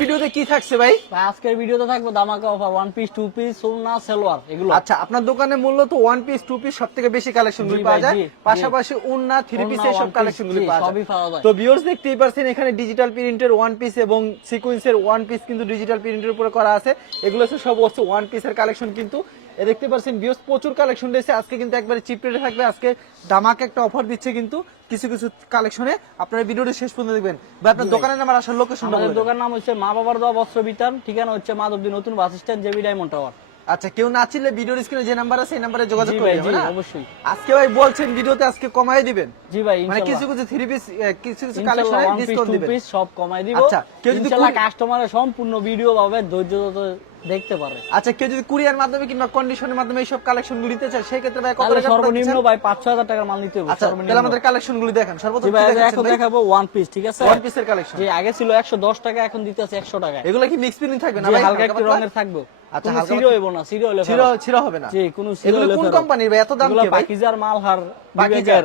ভিডিওতে কি থাকছে ভাই? আজকের ভিডিওতে থাকবে দামাকা offer one piece two piece সোনা সেলোয়ার এগুলো। আচ্ছা আপনার দোকানে মূলত ওয়ান পিস টু পিস সব থেকে বেশি কালেকশন গুলি পাওয়া যায়। পাশাপাশি উন্না থ্রি পিস ওড়না, সব কালেকশন গুলি পাওয়া যায়। তো ভিউয়ার্স দেখতেই পারছেন এখানে ডিজিটাল প্রিন্টের ওয়ান পিস এবং সিকোয়েন্সের ওয়ান পিস কিন্তু ডিজিটাল প্রিন্টের উপরে করা আছে। এগুলো হচ্ছে সব হচ্ছে ওয়ান পিসের কালেকশন কিন্তু। এ দেখতে পাচ্ছেন ভিউয়ার্স প্রচুর কালেকশন রয়েছে। আজকে কিন্তু একবারে চিপ রেটে থাকবে। আজকে দামাকে একটা অফার দিচ্ছে কিন্তু। কিছু কিছু কালেকশনে আপনারা ভিডিওটি শেষ পর্যন্ত দেখবেন। বা আপনার। দোকানের নাম্বার আসার লোকেশনটা আমাদের বলে দেন। দোকান নাম হচ্ছে মা বাবার দোয়া বস্ত্র বিতান ঠিকানা হচ্ছে মাধবদী নতুন bus stand JB Diamond Tower. আচ্ছা কেউ না চিনলে ভিডিওর স্ক্রিনে যে নাম্বার আছে সেই নাম্বারে যোগাযোগ করে ভাই জি অবশ্যই। আজকে ভাই বলছেন ভিডিওতে আজকে কমায় দিবেন। জি ভাই মানে কিছু কিছু থ্রি পিস কিছু কিছু কালেকশনে ডিসকাউন্ট দিবেন। সব কমায় দিব। আচ্ছা, কেউ যদি কাস্টমারের সম্পূর্ণ ভিডিও পাবে ধৈর্য ধরে দেখতে পারে। আচ্ছা কেউ যদি কুরিয়ার মাধ্যমে কিংবা কন্ডিশনের মাধ্যমে এইসব কালেকশনগুলো নিতে চায় সেই ক্ষেত্রে ভাই কত টাকা সর্বনিম্ন ভাই পাঁচ ছ হাজার টাকার মাল নিতে হবে আচ্ছা তাহলে আমাদের কালেকশন গুলি দেখেন সর্বপ্রথম ভাই এখন দেখাবো ওয়ান পিস ঠিক আছে? Piece এর collection। জি আগে ছিল একশো দশ টাকা এখন দিতে আছে একশো টাকা। এগুলো কি মিক্স প্রিন্ট থাকবে না ভাই? হালকা একটু রঙের থাকবে। আচ্ছা, হালকা সিরো হইব না সিরো হলে ছিড়া ছিড়া হবে না। জি কোনো সিরো এগুলো হলে কোন কোম্পানির ভাই? এত দাম কি ভাই? পাকিজার মালহার পাকিজার? বিবেকের।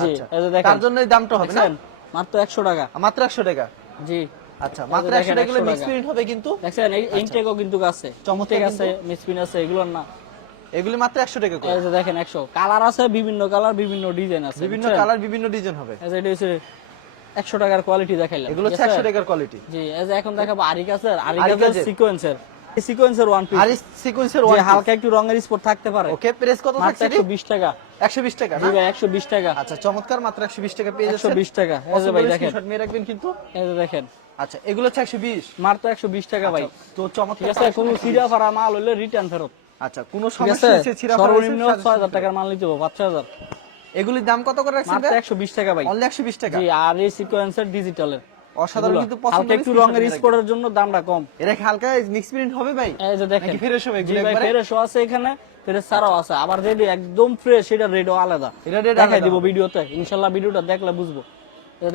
জি আচ্ছা। এই যে দেখেন। তার জন্য দামটা হবে না? মাত্র একশো টাকা। মাত্র 100 টাকা। জি। আচ্ছা মাত্র 100 টাকা মিক্স প্রিন্ট হবে কিন্তু। দেখছেন? এই ইনটেকও কিন্তু আছে। চমৎকার আছে কিন্তু। মিসপিন আছে এগুলো না। এগুলি মাত্র 100 টাকা করে। এই যে দেখেন একশো। কালার আছে বিভিন্ন কালার বিভিন্ন ডিজাইন আছে বিভিন্ন কালার বিভিন্ন ডিজাইন হবে। এই যে এটা হচ্ছে একশো টাকার কোয়ালিটি দেখাইলাম। এগুলো ঠিক হচ্ছে আছে? 100 টাকার কোয়ালিটি জি এই যে এখন দেখাবো আরিকাসের। আরিকাসের সিকোয়েন্সের সিকোয়েন্সের ওয়ান পিস আর সিকোয়েন্সের ওয়ান হালকা একটু রঙের স্পট থাকতে পারে। ওকে প্রেস কত থাকছে একশো বিশ টাকা। 120 টাকা জি ভাই একশো বিশ টাকা। আচ্ছা চমৎকার মাত্র 120 টাকা পেয়ে যাচ্ছেন। বিশ টাকা। এই যে ভাই দেখেন। স্ক্রিনশট নিয়ে রাখবেন কিন্তু। এই যে দেখেন। আচ্ছা এগুলো হচ্ছে 120 মাত্র একশো বিশ টাকা ভাই। তো চমৎকার। কোনো সিরা ফারা মাল হইলে রিটার্ন ফেরত। আচ্ছা কোনো সমস্যা সর্বনিম্ন ছয় হাজার টাকার মাল নিতে হবে পাঁচ ছয় হাজার। এগুলির দাম কত করে রাখছেন মাত্র একশো বিশ টাকা ভাই। অনলি 120 টাকা? জি আর এই সিকোয়েন্সের ডিজিটালের অসাধারণ কিন্তু পছন্দ একটু রঙের স্পটের জন্য দামটা কম। এটা হালকা মিক্স প্রিন্ট হবে ভাই? এই যে দেখেন। ফ্রেশ হবে এগুলো একবারে? আছে এখানে ফ্রেশ আছে। আবার রেডি একদম ফ্রেশ এটা রেডও আলাদা। এটা দেখাই দিব হবে। ভিডিওতে। ইনশাআল্লাহ ভিডিওটা দেখলে বুঝব।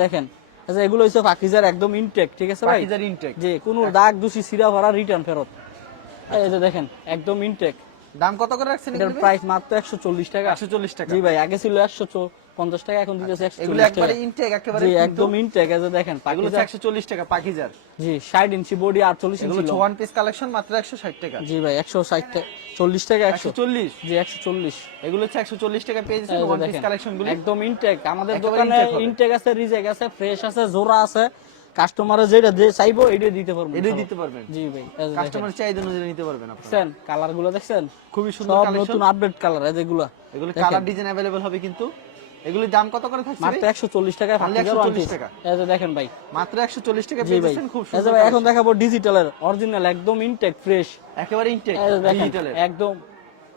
দেখেন আচ্ছা এগুলো হচ্ছে পাকিজার একদম ইনটেক ঠিক আছে ভাই? পাকিজার ইনটেক যে কোনো দাগ দূষি সিরা ভরা রিটার্ন ফেরত। এই যে দেখেন একদম ইনটেক দাম কত করে রাখছেন এটার প্রাইস মাত্র একশো চল্লিশ টাকা। 140 টাকা। জি ভাই আগে ছিল একশো পঞ্চাশ টাকা এখন দিতেছে একশো এগুলো চল্লিশ একবারে টাকা ইনটেক একেবারে জি কিন্তু একদম ইনটেক এই যে দেখেন এগুলো পাকিজার হচ্ছে 140 টাকা পাকিজার জি ষাট ইঞ্চি বডি আটচল্লিশ এগুলো ইঞ্চি হচ্ছে long। ওয়ান পিস কালেকশন মাত্র 160 টাকা জি ভাই একশো ষাট টাকা চল্লিশ টাকা একশো 140 জি একশো চল্লিশ এগুলো হচ্ছে 140 টাকা পেয়ে এই যাচ্ছেন যে ওয়ান পিস দেখেন, কালেকশন গুলো একদম ইনটেক আমাদের একেবারে দোকানে intake হবে। ইনটেক আছে রিজেক আছে ফ্রেশ আছে জোড়া আছে কাস্টমারে যেটা যে চাইবো এটাই দিতে পারবো এটাই ইনশাআল্লাহ। দিতে পারবেন জি ভাই এই যে দেখেন। কাস্টমার চাহিদা অনুযায়ী নিতে পারবেন আপনারা দেখছেন কালার গুলো দেখছেন খুবই সুন্দর সব কালেকশন নতুন আপডেট কালার এই যেগুলো এগুলো দেখেন। কালার ডিজাইন अवेलेबल হবে কিন্তু এগুলির দাম কত করে থাকছে মাত্র ভাই? একশো চল্লিশ টাকায় Only ফাঁকি 140 টাকা। এই যে দেখেন ভাই। মাত্র 140 টাকা জি পেয়ে ভাই। খুব এই যে সুন্দর ভাই এখন দেখাবো ডিজিটালের অরিজিনাল একদম ইনটেক ফ্রেশ একেবারে ইনটেক ডিজিটালের একদম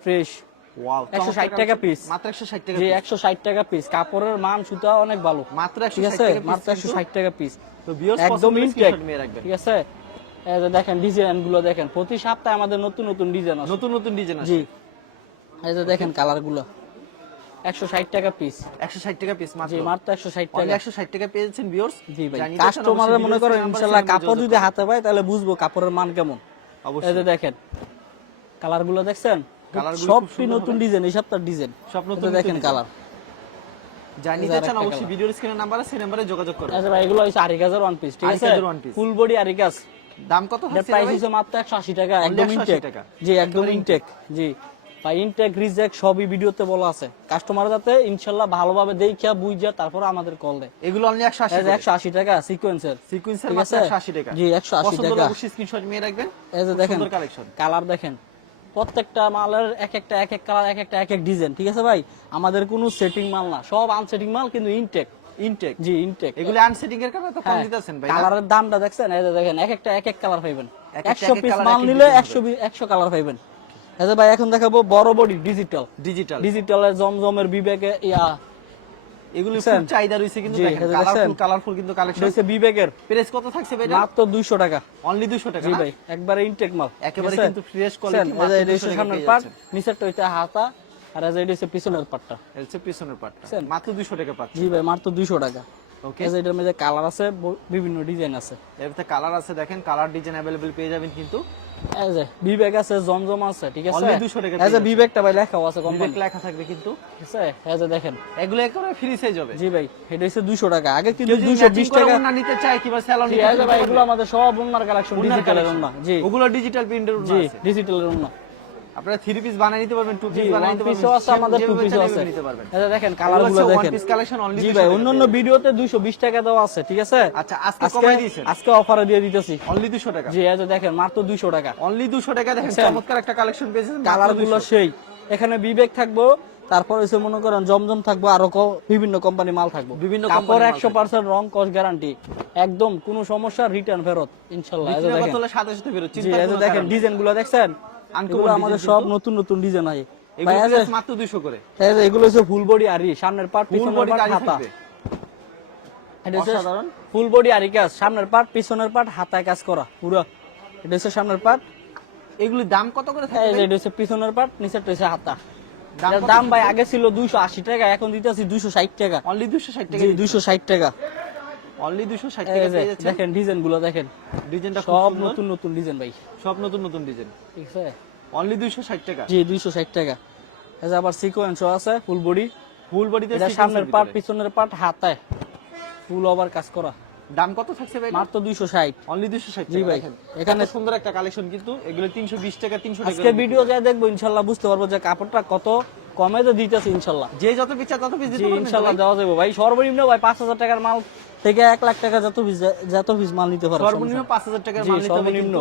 ফ্রেশ ওয়াও 160 টাকা piece। মাত্র 160 টাকা যে piece। টাকা পিস কাপড়ের মান সুতা অনেক ভালো। মাত্র ঠিক 160 টাকা মাত্র পিস তো একদম ইনটেক। ঠিক আছে? এই যে দেখেন ডিজাইনগুলো দেখেন। প্রতি সপ্তাহে আমাদের নতুন নতুন ডিজাইন আছে নতুন নতুন ডিজাইন আছে জি এই যে দেখেন কালারগুলো। একশো ষাট টাকা পিস 160 টাকা পিস মাত্র। মাত্র একশো ষাট অনলি টাকা। 160 টাকা পেয়ে ভিউয়ার্স জি ভাই কাস্টমারের মনে করেন ইনশাল্লাহ কাপড় যদি হাতে পায় তাহলে বুঝব কাপড়ের মান কেমন। এই যে দেখেন কালার দেখছেন? সব নতুন ডিজাইন এই সপ্তাহ ডিজাইন সব নতুন নতুন দেখেন কালার। জানি চান অবশ্যই ভিডিওর স্ক্রিনের নাম্বার আছে সেই নম্বরে যোগাযোগ করুন আচ্ছা ভাই এগুলো হচ্ছে আরিকাজের ওয়ান পিস ঠিক আছে? ফুল বডি আরিকাজ। দাম কত এটার প্রাইস হচ্ছে মাত্র একশো আশি টাকা একদম ইনটেক জি একদম ইনটেক জি। ভাই ইনটেক রিজেক্ট সবই ভিডিওতে বলা আছে। কাস্টমার যাতে ইনশাল্লাহ ভালোভাবে দেখিয়া বুঝা তারপর আমাদের কল দেয়। এগুলো অনলি 180 টাকা সিকোয়েন্সের সিকোয়েন্সের ঠিক মাত্র 180 টাকা। জি একশো আশি পছন্দ হলে টাকা অবশ্যই স্ক্রিনশট নিয়ে রাখবেন। এই যে দেখেন সুন্দর কালেকশন কালার দেখেন। প্রত্যেকটা মালের এক একটা এক এক কালার এক একটা এক এক ডিজাইন ঠিক আছে ভাই? আমাদের কোনো সেটিং মাল না। সব আনসেটিং মাল কিন্তু ইনটেক ইনটেক জি ইনটেক এগুলো আনসেটিং এর কারণে তো কম হ্যাঁ, দিতেছেন ভাই কালারের দামটা দেখছেন? এই যে দেখেন এক একটা এক এক কালার পাইবেন। এক একশো এক এক পিস মাল নিলে একশো একশো কালার পাইবেন। যে ভাই এখন দেখাবো বড় বডি ডিজিটাল ডিজিটাল ডিজিটালের জমজমের বিবেকে ইয়া। এগুলো? খুব চাহিদা রয়েছে কিন্তু কালারফুল কালারফুল কিন্তু কালেকশন হচ্ছে বিবেকের। প্রাইস কত থাকছে ভাই মাত্র দুইশো টাকা। অনলি 200 টাকা জি ভাই একবারে ইনটেক মাল। একেবারে কিন্তু? এই 200 হচ্ছে টাকা সামনের পার্ট নিচেরটা হাতা আর এই যে পিছনের পার্টটা পিছনের পার্টটা মাত্র 200 টাকা পাচ্ছেন। জি ভাই মাত্র দুইশো টাকা। ওকে এটার মধ্যে কালার আছে বিভিন্ন ডিজাইন আছে। এর ভিতরে কালার আছে দেখেন কালার ডিজাইন অ্যাভেলেবেল পেয়ে যাবেন কিন্তু। এই যে বিবেক আছে জমজম আছে ঠিক আছে? অলরেডি 200 টাকা এই যে বিবেকটা ভাই লেখাও আছে কম বিবেক লেখা থাকবে কিন্তু। ঠিক আছে? এই যে দেখেন। এগুলো একেবারে ফ্রি সাইজ হবে। জি ভাই এটা হচ্ছে 200 টাকা। আগে কিন্তু কেউ যদি দুশো matching বিশ করে টাকা না নিতে চায় কিংবা স্যালন এই ভাই এগুলো আমাদের সব উন্নার কালেকশন ডিজিটাল উন্না জি। ওগুলো ডিজিটাল প্রিন্টের উন্না আছে। ডিজিটালের উন্না আপনারা থ্রি পিস বানিয়ে নিতে পারবেন টু পিস বানিয়ে নিতে পারবেন আছে আমাদের টু চাইলে আছে। যে দেখেন এগুলো কালারগুলো হচ্ছে one দেখেন। Piece collection only জি ভাই অন্যান্য ভিডিওতে 220 টাকা দেওয়া আছে ঠিক আছে? আচ্ছা আজকে কমাই দিয়েছেন। আজকে অফারে দিয়ে দিতেছি। অনলি 200 টাকা। জি এই যে দেখেন মাত্র 200 টাকা। অনলি 200 টাকা দেখেন চমৎকার একটা কালেকশন পেয়েছেন কালারগুলো সেই। এখানে বিবেক থাকব তারপর হচ্ছে মনে করেন জমজম থাকব আরও বিভিন্ন কোম্পানি মাল থাকব। বিভিন্ন কাপড় একশো পার্সেন্ট রং কস গ্যারান্টি একদম কোনো সমস্যা রিটার্ন ফেরত ইনশাল্লাহ। দেখেন। ডিজাইনগুলো দেখছেন? এগুলো আমাদের সব নতুন নতুন ডিজাইন আছে এগুলো ভাই, এই যে- price মাত্র 200 করে। এই এগুলো হচ্ছে ফুল বডি আরি সামনের পার্ট পিছনের পার্ট হাতা। থাকবে। এটা হচ্ছে অসাধারণ। ফুল বডি আরি কাজ সামনের পার্ট পিছনের পার্ট হাতায় কাজ করা পুরো। এটা হচ্ছে সামনের পার্ট এগুলি দাম কত করে এটা হচ্ছে পিছনের পার্ট নিচেরটা হচ্ছে হাতা। দাম ভাই আগে ছিল দুইশো আশি টাকা এখন দিতেছি দুইশো ষাট টাকা। অনলি 260 টাকা দুইশো ষাট টাকা। অনলি 260 টাকা পেয়ে যাচ্ছেন। দেখেন ডিজাইনগুলো দেখেন। ডিজাইনটা সব নতুন নতুন ডিজাইন ভাই। সব নতুন নতুন ডিজাইন। ঠিক আছে? অনলি 260 টাকা। জি দুইশো ষাট টাকা। এই আবার সিকোয়েন্সও আছে ফুল বডি ফুল বডিতে সামনের পার্ট পিছনের পার্ট হাতায়। ফুল ওভার কাজ করা। দাম কত থাকছে ভাই মাত্র দুইশো ষাট। অনলি 260 জি ভাই। এখানে- সুন্দর একটা কালেকশন কিন্তু। এগুলো 320 টাকা 300 টাকা আজকে ভিডিও যা দেখব ইনশাল্লাহ বুঝতে পারব যে কাপড়টা কত কমে তো দিতেছে ইনশাল্লাহ। যে যত পিছা তত পিস দিতে ইনশাল্লাহ দেওয়া যাবে। ভাই সর্বনিম্ন ভাই পাঁচ হাজার টাকার মাল থেকে এক লাখ টাকা যত পিস যত পিস মাল নিতে পারো সর্বনিম্ন 5000 টাকার জি মাল নিতে সর্বনিম্ন।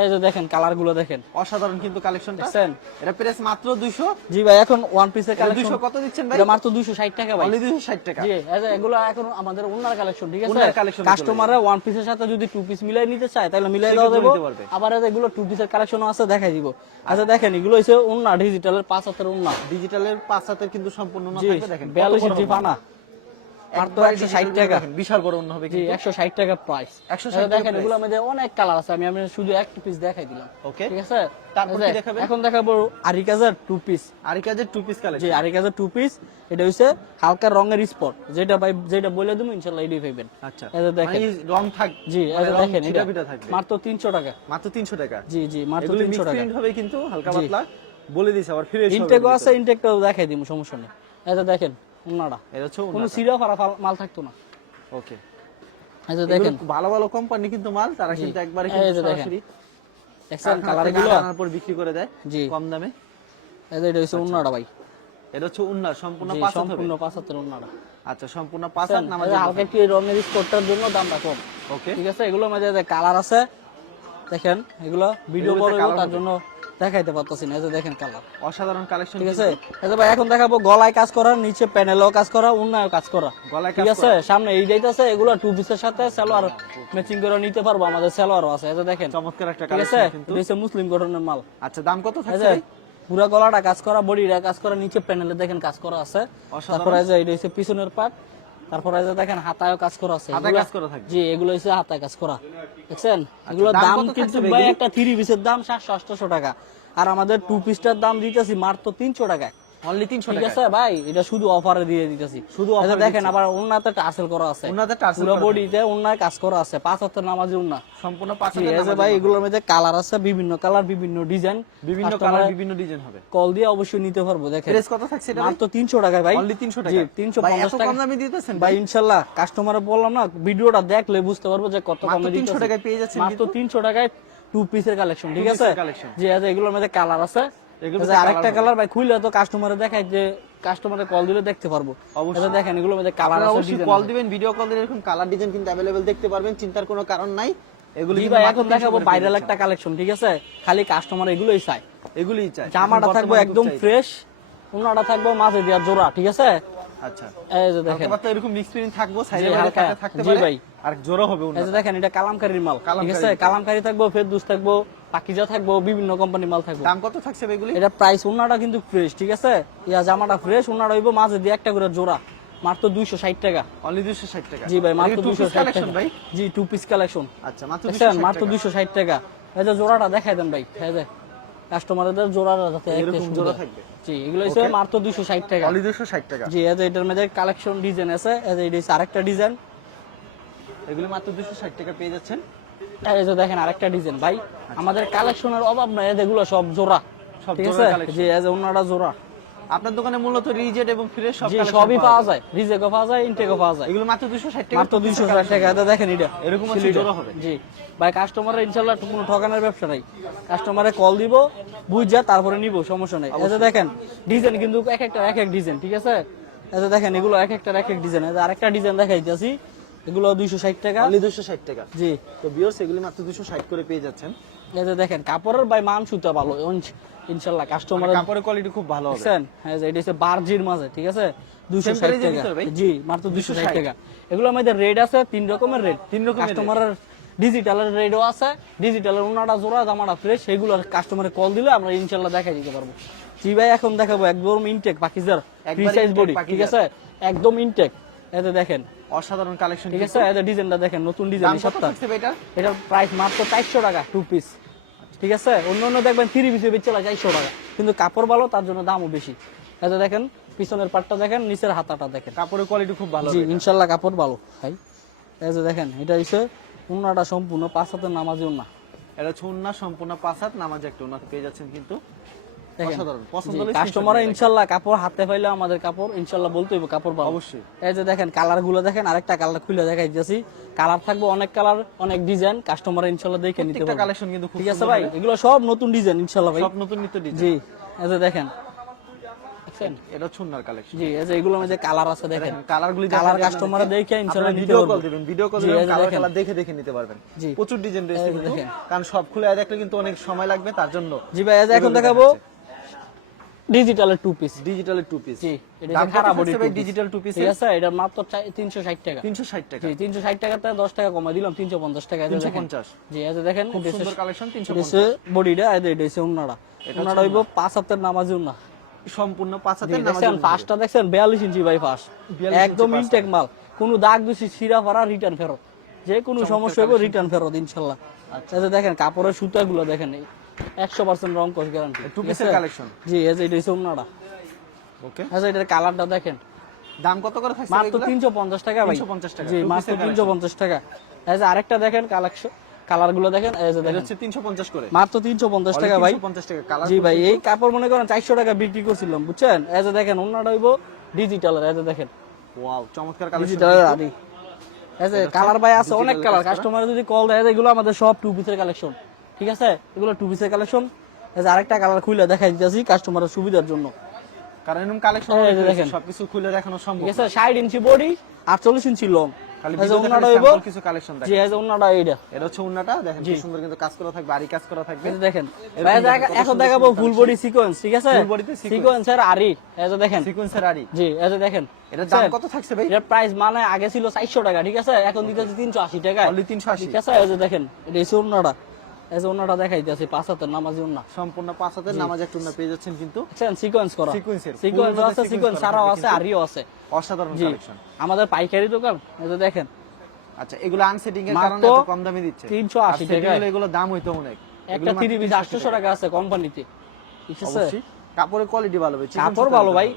এই যে দেখেন কালারগুলো দেখেন। অসাধারণ কিন্তু কালেকশনটা দেখছেন? এটা প্রাইস মাত্র 200 জি ভাই এখন ওয়ান পিসের কালেকশন 200 কত দিচ্ছেন ভাই? এটা মাত্র দুইশো ষাট টাকা ভাই। অনলি 260 টাকা। জি এই যে এগুলো এখন আমাদের ওনার কালেকশন ঠিক আছে? ওনার চলে কাস্টমাররা ওয়ান পিসের সাথে যদি টু পিস মিলাই নিতে চায় তাহলে মিলাই দেওয়া দেবো। আবার এগুলো টু পিসের কালেকশনও আছে দেখাই দিব। আচ্ছা। দেখেন এগুলো হচ্ছে ওনা ডিজিটালের পাঁচ হাতের ওনা ডিজিটালের পাঁচ হাতের কিন্তু সম্পূর্ণ না থাকবে দেখেন। কত বিয়াল্লিশ বড় ইঞ্চি পানা। মাত্র একবারে একশো digital ষাট কিন্তু টাকা। বিশাল বড় অন্য হবে জি কিন্তু। একশো ষাট টাকা প্রাইস 160 দেখেন এগুলো আমাদের অনেক কালার আছে আমি আমি শুধু একটা পিস দেখাই দিলাম। ওকে ঠিক আছে? তারপর কি দেখাবেন? এখন দেখাবো আরিকাজার টু পিস আর টু পিস জি আরিকাজার টু পিস এটা হচ্ছে হালকা রঙের স্পট যেটা ভাই যেটা বলে দেবো ইনশাল্লাহ এটাই আচ্ছা। দেখেন। মানে রং থাক জি মানে দেখেন এটা মাত্র তিনশো টাকা। মাত্র 300 টাকা। জি জি মাত্র এগুলো তিনশো মিক্স টাকা। প্রিন্ট হবে কিন্তু হালকা। পাতলা। বলে দিছে আবার ফ্রেশ ইনটেকও আছে ইনটেকটাও দেখাই দিব সমস্যা নেই। যে দেখেন ওনারা এটা হচ্ছে কোনো সিরা ফারা মাল থাকতো না। ওকে। এই যে দেখেন। ভালো ভালো কোম্পানি কিন্তু মাল তারা কিন্তু একবারে কিন্তু সরাসরি কারখানা কালারগুলো আনার পর বিক্রি করে দেয় কম দামে। এই যে এটা হচ্ছে ওনারা ভাই। এটা হচ্ছে উন্নার সম্পূর্ণ পাঁচ সম্পূর্ণ পাঁচ হাতের আচ্ছা সম্পূর্ণ পাঁচ হাত নামাজ হালকা একটু এই রঙের স্পটটার জন্য দামটা কম। ওকে। ঠিক আছে? এগুলোর মধ্যে যে কালার আছে দেখেন এগুলো ভিডিও বড় তার জন্য দেখাইতে পারতেছি না এই যে দেখেন কালার। অসাধারণ কালেকশন ঠিক আছে? এই যে ভাই এখন দেখাবো গলায় কাজ করা নিচে প্যানেলও কাজ করা উন্নয়ও কাজ করা। গলায় ঠিক আছে? সামনে এই যাইতেছে এগুলো টু পিসের সাথে সালোয়ার ম্যাচিং করে নিতে পারব আমাদের সালোয়ারও আছে এই যে দেখেন। চমৎকার একটা ঠিক আছে? কালেকশন কিন্তু। এটা মুসলিম গঠনের মাল। আচ্ছা দাম কত থাকছে? পুরা গলাটা কাজ করা বডিটা কাজ করা নিচে প্যানেলে দেখেন কাজ করা আছে। তারপরে এই যে এটা হচ্ছে পিছনের পার্ট তারপরে যে দেখেন হাতায় কাজ করা আছে। হাতায় কাজ করা থাকবে। জি এগুলো হচ্ছে হাতায় কাজ করা। দেখছেন? এগুলো দাম দাম কিন্তু ভাই একটা থ্রি পিসের দাম সাতশো আটশো টাকা। আর আমাদের টু পিসটার দাম দিতেছি মাত্র তিনশো টাকায়। অনলি 300 ঠিক আছে ভাই এটা শুধু অফারে দিয়ে দিতেছি। শুধু এই দেখেন আবার ওন্নাতে টাসেল করা আছে। পুরো বডিতে ওন্নায় কাজ করা আছে পাঁচ হাতের নামাজি ওন্না সম্পূর্ণ পাঁচ ভাই এগুলোর মধ্যে কালার আছে বিভিন্ন কালার বিভিন্ন ডিজাইন বিভিন্ন কালার বিভিন্ন ডিজাইন হবে। কল দিয়ে অবশ্যই নিতে পারব দেখেন। প্রাইস কত থাকছে এটা মাত্র তিনশো টাকায় ভাই। অনলি 300 টাকা তিনশো ভাই পঞ্চাশ এত টাকা কম দামে দিতেছেন ভাই ইনশাল্লাহ কাস্টমারে বললাম না ভিডিওটা দেখলে বুঝতে পারব যে কত মাত্র কমে 300 টাকায় পেয়ে যাচ্ছেন মাত্র তিনশো টাকায় টু পিসের কালেকশন ঠিক আছে? জি এগুলোর মধ্যে কালার আছে। আচ্ছা, আরেকটা কালার ভাই খুললে তো কাস্টমারে যে কাস্টমারে কল দিলে দেখতে পারব। অবশ্যই। আচ্ছা, দেখেন এগুলো মধ্যে কালার অবশ্যই কল দিবেন ভিডিও কল দিলে এরকম কালার ডিজাইন কিন্তু অ্যাভেলেবেল দেখতে পারবেন চিন্তার কোনো কারণ নাই। ভাই এখন দেখাবো একটা কালেকশন ঠিক আছে? খালি কাস্টমার এগুলোই চাই এগুলোই জামাটা থাকব একদম ফ্রেশ থাকব মাঝে দেওয়া জোড়া ঠিক আছে? আচ্ছা। এই যে দেখেন। এরকম মিক্স প্রিন্ট থাকব সাইজে হালকা। থাকতে পারে। আর জোড়া হবে এই যে দেখেন এটা কালামকারীর মাল ঠিক আছে? কালামকারী থাকব ফেরদুস থাকব। পাকিজা থাকব বিভিন্ন কোম্পানির মাল থাকব। দাম কত থাকছে এগুলি? এটা প্রাইস ওনাটা কিন্তু ফ্রেশ ঠিক আছে? ইয়া জামাটা ফ্রেশ ওনাটা হইবো মাঝে দিয়ে একটা করে জোড়া। মাত্র দুইশো ষাট টাকা। অনলি 260 টাকা। জি ভাই মাত্র দুইশো ষাট টাকা। ভাই? জি টু পিস কালেকশন আচ্ছা মাত্র। দুইশো ষাট টাকা। এই যে জোড়াটা দেখাই দেন ভাই। এই যে কাস্টমারদের যাতে এরকম জোড়া থাকবে। জি এগুলো হচ্ছে মাত্র দুইশো ষাট টাকা। অনলি 260 টাকা। জি এই এটার মধ্যে কালেকশন ডিজাইন আছে। এই যে এটা আরেকটা ডিজাইন এগুলো মাত্র দুশো ষাট টাকা পেয়ে যাচ্ছেন। এই যে দেখেন আরেকটা ডিজাইন ভাই। আমাদের কালেকশনের অভাব নাই এগুলো সব জোড়া। ঠিক আছে? collection। জি এই যে অন্যটা জোড়া। আপনার দোকানে মূলত রিজেট এবং ফ্রেশ সব সবই পাওয়া যায়। রিজেকও পাওয়া যায় ইনটেকও পাওয়া যায়। এগুলো মাত্র দুশো ষাট টাকা মাত্র দুইশো ষাট টাকা এটা দেখেন এটা। এরকম আছে জোড়া হবে? জি। ভাই কাস্টমারের ইনশাল্লাহ কোনো ঠকানোর ব্যবসা নাই। কাস্টমারে কল দিব বুঝা তারপরে নিব সমস্যা নাই। যে দেখেন ডিজাইন কিন্তু এক একটা এক এক ডিজাইন ঠিক আছে? যে দেখেন এগুলো এক একটা এক এক ডিজাইন। আরেকটা ডিজাইন দেখাইতেছি। এগুলো দুইশো ষাট টাকা। অনলি ষাট টাকা। জি। তো বিয়র্স এগুলি মাত্র দুশো ষাট করে পেয়ে যাচ্ছেন। যে দেখেন কাপড়ের ভাই মান সুতা ভালো ইনশাল্লাহ কাস্টমার কাপড়ের কোয়ালিটি খুব ভালো হবে। হ্যাঁ এটা হচ্ছে বার্জির মাঝে ঠিক আছে? দুইশো Same ষাট price এর টাকা। জি মাত্র 260 টাকা। এগুলো আমাদের রেট আছে তিন রকমের রেট তিন রকমের। কাস্টমারের ডিজিটালের রেটও আছে ডিজিটালের ওনাটা জোড়া জামাটা ফ্রেশ সেগুলো কাস্টমারে কল দিলে আমরা ইনশাল্লাহ দেখাই দিতে পারব। জি ভাই এখন দেখাবো একদম ইনটেক পাকিজার ফ্রি সাইজ বডি ঠিক আছে? একদম ইনটেক এতে দেখেন। অসাধারণ কালেকশন ঠিক আছে? এতে ডিজাইনটা দেখেন নতুন ডিজাইন সপ্তাহ। এটা? এটার প্রাইস মাত্র চারশো টাকা টু পিস ঠিক আছে? অন্য অন্য দেখবেন থ্রি পিসে বেচে চারশো টাকা। কিন্তু কাপড় ভালো তার জন্য দামও বেশি। এতে দেখেন পিছনের পাটটা দেখেন নিচের হাতাটা দেখেন। কাপড়ের কোয়ালিটি খুব ভালো জি হবে ইনশাল্লাহ কাপড় ভালো ভাই। এই যে দেখেন এটা হচ্ছে উন্নাটা সম্পূর্ণ পাঁচ হাতের নামাজি উন্না। এটা ছুন্না সম্পূর্ণ পাঁচাত নামাজ একটা ওনাকে পেয়ে যাচ্ছেন কিন্তু। দেখেন। অসাধারণ কাস্টমার ইনশাল্লাহ কাপড় হাতে পাইলে আমাদের কাপড় ইনশাল্লাহ বলতে হইব কাপড় ভালো অবশ্যই। এই যে দেখেন কালারগুলো দেখেন আরেকটা কালার খুলে দেখাই দিয়েছি কালার থাকবে অনেক কালার অনেক ডিজাইন কাস্টমার ইনশাল্লাহ দেখে নিতে পারবে। কালেকশন কিন্তু ঠিক আছে ভাই? এগুলো সব নতুন ডিজাইন ইনশাল্লাহ ভাই। সব নতুন নিত্য ডিজাইন জি এই যে দেখেন। এটা ছুন্নার কালেকশন জি এই যে এগুলোর মধ্যে কালার আছে দেখেন। কালার গুলি কালার কাস্টমার দেখে ইনশাল্লাহ ভিডিও কল দিবেন ভিডিও কল দিবেন কালার কালার দেখে দেখে নিতে পারবেন। প্রচুর ডিজাইন রয়েছে। কারণ সব খুলে দেখলে কিন্তু অনেক সময় লাগবে তার জন্য জি ভাই এই যে এখন দেখাবো। ডিজিটালের টু পিস ডিজিটালের টু পিস জি এটা খারাপ বডি ডিজিটাল টু পিস ঠিক আছে মাত্র তিনশো ষাট টাকা। 360 টাকা। জি টাকাতে টাকা কমাই দিলাম তিনশো পঞ্চাশ টাকা। এই যে 350 জি এই দেখেন খুব সুন্দর কালেকশন এটা 350 বডিটা এটা উন্নাটা। উন্নাটা হইব পাঁচ হাতের নামাজি উন্না। সম্পূর্ণ পাঁচ হাতের নামাজ দেখছেন বিয়াল্লিশ ইঞ্চি বাই 42 একদম ইনটেক মাল। কোনো দাগ দুষি সিরা ফারা রিটার্ন ফেরত। যে কোনো সমস্যা হবে রিটার্ন ফেরত ইনশাল্লাহ। আচ্ছা। দেখেন কাপড়ের সুতাগুলো দেখেন একশো পার্সেন্ট রং গ্যারান্টি টু পিসের কালেকশন জি যে এটা হচ্ছে উন্নাটা ওকে আচ্ছা এটার কালারটা দেখেন। দাম কত করে থাকছে মাত্র এগুলা? তিনশো পঞ্চাশ টাকা ভাই। 350 টাকা, জি মাত্র piece-এর তিনশো পঞ্চাশ টাকা। এই যে আরেকটা দেখেন কালেকশন কালারগুলো দেখেন এই যে দেখেন। হচ্ছে 350 করে। মাত্র তিনশো পঞ্চাশ টাকা ভাই। 350 টাকা কালার জি ভাই এই কাপড় মনে করেন চারশো টাকা বিক্রি করছিলাম বুঝছেন? এই যে দেখেন অন্যটা হইব ডিজিটালের এই যে দেখেন। ওয়াও চমৎকার কালেকশন ডিজিটালের আদি। এই যে কালার ভাই আছে অনেক কালার কাস্টমার যদি কল দেয় এগুলো আমাদের সব টু পিসের কালেকশন ঠিক আছে? এগুলো টু পিসের কালেকশন আরেকটা কালার খুলে দেখাই দিতেছি কাস্টমারের সুবিধার জন্য। কারণ এরকম কালেকশন দেখেন। সবকিছু খুলে দেখানো সম্ভব ঠিক আছে? ষাট ইঞ্চি বডি আটচল্লিশ ইঞ্চি লং কিছু কালেকশন জি এটা হচ্ছে দেখেন কি সুন্দর কিন্তু কাজ করা থাকবে আরি কাজ করা থাকবে। দেখেন। কত এখন দেখাবো ফুল বডি সিকোয়েন্স ঠিক আছে? Full body সিকোয়েন্সের আরি দেখেন। সিকোয়েন্সের আরি জি দেখেন। দাম কত থাকছে ভাই? প্রাইস মানে আগে ছিল চারশো টাকা ঠিক আছে? এখন দিতেছে তিনশো আশি টাকা অনলি 380 ঠিক আছে? এই যে দেখেন এটা অন্যটা এই যে অন্যটা দেখাইতেছে পাঁচ হাতের নামাজি সম্পূর্ণ পাঁচ হাতের নামাজ একটা পেয়ে যাচ্ছেন কিন্তু সিকোয়েন্স করা। Sequence-এর, সিকোয়েন্স আছে সিকোয়েন্স করা থাকবে আছে আরিও আছে। অসাধারণ কালেকশন আমাদের পাইকারি দোকান এই যে দেখেন। আচ্ছা এগুলো আনসেটিং এর কারণে এত কম দামে দিচ্ছে। 380 আর setting এগুলো দাম হইতো অনেক। একটা এগুলো মাত্র থ্রি পিস 380 আটশোশো টাকা আছে কোম্পানিতে। ঠিক আছে? কাপড়ের কোয়ালিটি ভালো কাপড় ভালো ভাই।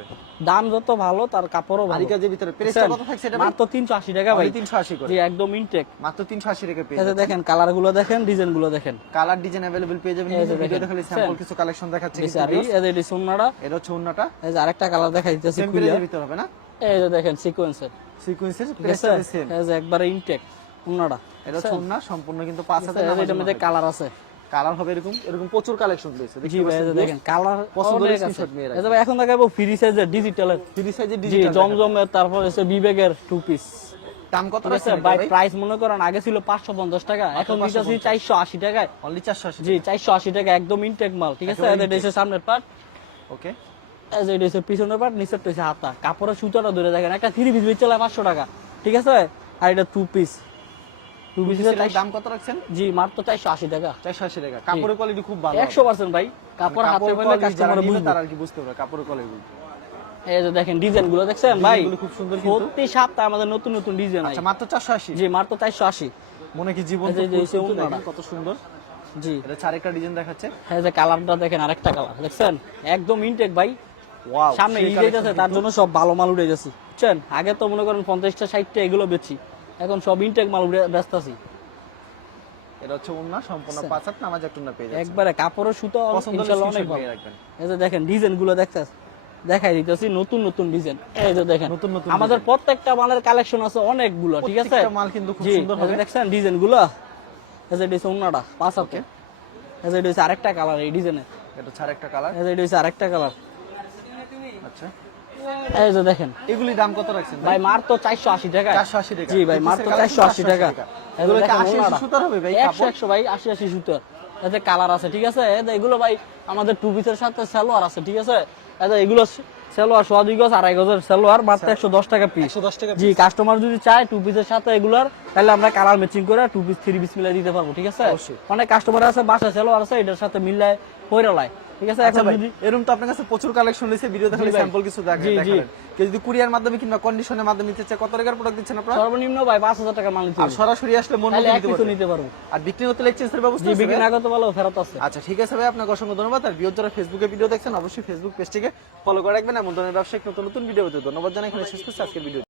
দাম যত ভালো তার কাপড়ও ভালো আরি কাজের ভিতরে প্রেসটা কত থাকছে এটা ভাই? মাত্র তিনশো আশি টাকা ভাই Only 380 করে জি একদম ইনটেক মাত্র 380 টাকা পেয়ে এই যে দেখেন কালার গুলো দেখেন ডিজাইন গুলো দেখেন কালার ডিজাইন अवेलेबल পেয়ে যাবেন এই যে ভিডিওতে দেখেন, খালি স্যাম্পল বুঝছেন? কিছু কালেকশন দেখাচ্ছে এই যে কিন্তু আরি, এই যে এটি সুন্নাটা এটা হচ্ছে উন্নাটা এই যে আরেকটা কালার দেখাই দিতেছি সেম খুলে প্রাইজের ভিতরে হবে না এই যে দেখেন সিকোয়েন্সের সিকোয়েন্সের ঠিক আছে প্রাইসটা সেম এই যে একবারে ইনটেক উন্নাটা এটা হচ্ছে উন্না সম্পূর্ণ কিন্তু পাঁচ হাতে এটার মধ্যে কালার আছে কালার হবে এরকম এরকম প্রচুর কালেকশন রয়েছে। জি ভাই দেখেন কালার পছন্দ হলে অনেক নিয়ে রাখবেন। ভাই এখন দেখাবো ফ্রি সাইজের ডিজিটালের ফ্রি সাইজের ডিজিটাল জমজমের তারপর হচ্ছে বিবেকের টু পিস দাম কত আছে? ভাই প্রাইস মনে করেন আগে ছিল পাঁচশো পঞ্চাশ টাকা এখন দিতেছি চারশো আশি টাকায়। অনলি 480 জি চারশো আশি টাকা একদম ইনটেক মাল ঠিক আছে? এটা হচ্ছে সামনের পার্ট ওকে এই যে পিছনের পার্ট নিচের হচ্ছে হাতা। কাপড়ের সুতাটা ধরে দেখেন একটা থ্রি পিস বেচে পাঁচশো টাকা ঠিক আছে? আর এটা টু পিস টু পিসের দাম কত রাখছেন? জি মাত্র চারশো আশি টাকা। 480 টাকা। কাপড়ের কোয়ালিটি খুব ভালো একশো পার্সেন্ট ভাই কাপড় হাতে পেলে কাস্টমার বুঝবে। তারা আর কি বুঝতে পারবে কাপড়ের কোয়ালিটি এই যে দেখেন ডিজাইনগুলো দেখছেন ভাই? খুব সুন্দর প্রতি সপ্তাহে আমাদের নতুন নতুন ডিজাইন আচ্ছা মাত্র 480 জি মাত্র চারশো আশি। মনে কি জীবন কত সুন্দর। এটা ডিজাইন দেখাচ্ছে। এই যে কালারটা দেখেন আরেকটা কালার দেখছেন? একদম ইনটেক ভাই। সামনে ঈদ তার জন্য সব ভালো মাল উঠে গেছে। বুঝছেন? আগে তো মনে করেন পঞ্চাশটা ষাটটা এগুলো বেচি। এখন সব ইনটেক মাল ব্যস্ত আছি। এটা হচ্ছে উন্না সম্পূর্ণ আচ্ছা। পাঁচ হাত নামাজ একটা উন্না পেয়ে যাচ্ছে একবারে কাপড়ের সুতো ইনশাল্লাহ অনেক ভালো। এই যে দেখেন ডিজাইনগুলো দেখতে দেখাই দিতেছি নতুন নতুন ডিজাইন এই যে দেখেন নতুন নতুন আমাদের প্রত্যেকটা মালের কালেকশন আছে অনেকগুলো ঠিক আছে? প্রত্যেকটা মাল কিন্তু খুব সুন্দর হবে। দেখছেন ডিজাইনগুলো? এই যে হচ্ছে অন্যটা পাঁচ হাতে। এই যে হচ্ছে আরেকটা কালার এই ডিজাইনের এটা ছাড় একটা কালার এই যে হচ্ছে আরেকটা কালার আচ্ছা। এই যে দেখেন। এগুলি দাম কত রাখছেন ভাই? মার তো চারশো আশি টাকা। 480 টাকা। জি ভাই মার তো চারশো আশি 480 টাকা। এগুলো কি 80 80 সুতার হবে ভাই, ভাই সুতার এতে কালার আছে ঠিক আছে? এগুলো ভাই আমাদের টু পিসের সাথে সালোয়ার আছে ঠিক আছে? এতে এগুলো সালোয়ার সোয়া দুই গজ আড়াই গজের সালোয়ার মাত্র একশো দশ টাকা পিস 110 টাকা জি কাস্টমার যদি চায় টু পিসের সাথে এগুলার তাহলে আমরা কালার ম্যাচিং করে টু পিস থ্রি পিস মিলাই দিতে পারব ঠিক আছে? অনেক কাস্টমার আছে বাসা সালোয়ার আছে এটার সাথে মিলাই পয়রা লাই। ঠিক আছে আচ্ছা এখন যদি এরকম তো আপনার কাছে প্রচুর কালেকশন রয়েছে স্যাম্পল কিছু। দেখালেন। কেউ যদি কুরিয়ার মাধ্যমে কিংবা কন্ডিশনের মাধ্যমে নিতে চায় কত টাকার প্রোডাক্ট দিচ্ছেন আপনারা? সর্বনিম্ন ভাই পাঁচ হাজার টাকা মাল নিতে সরাসরি আসলে মন মতো নিতে পারব। আর বিক্রি হতে এক্সচেঞ্জের ব্যবস্থা আছে বিক্রি? না করতে পারলেও ফেরত আছে। আচ্ছা ঠিক আছে ভাই আপনাকে অসংখ্য ধন্যবাদ। আর ভিডিও যারা ফেসবুকে ভিডিও দেখছেন অবশ্যই ফেসবুক পেজটিকে ফলো করে রাখবেন। এমন ধরনের ব্যবসায়িক নতুন নতুন ভিডিও পেতে ধন্যবাদ জানাই। এখানে শেষ করছি আজকের ভিডিও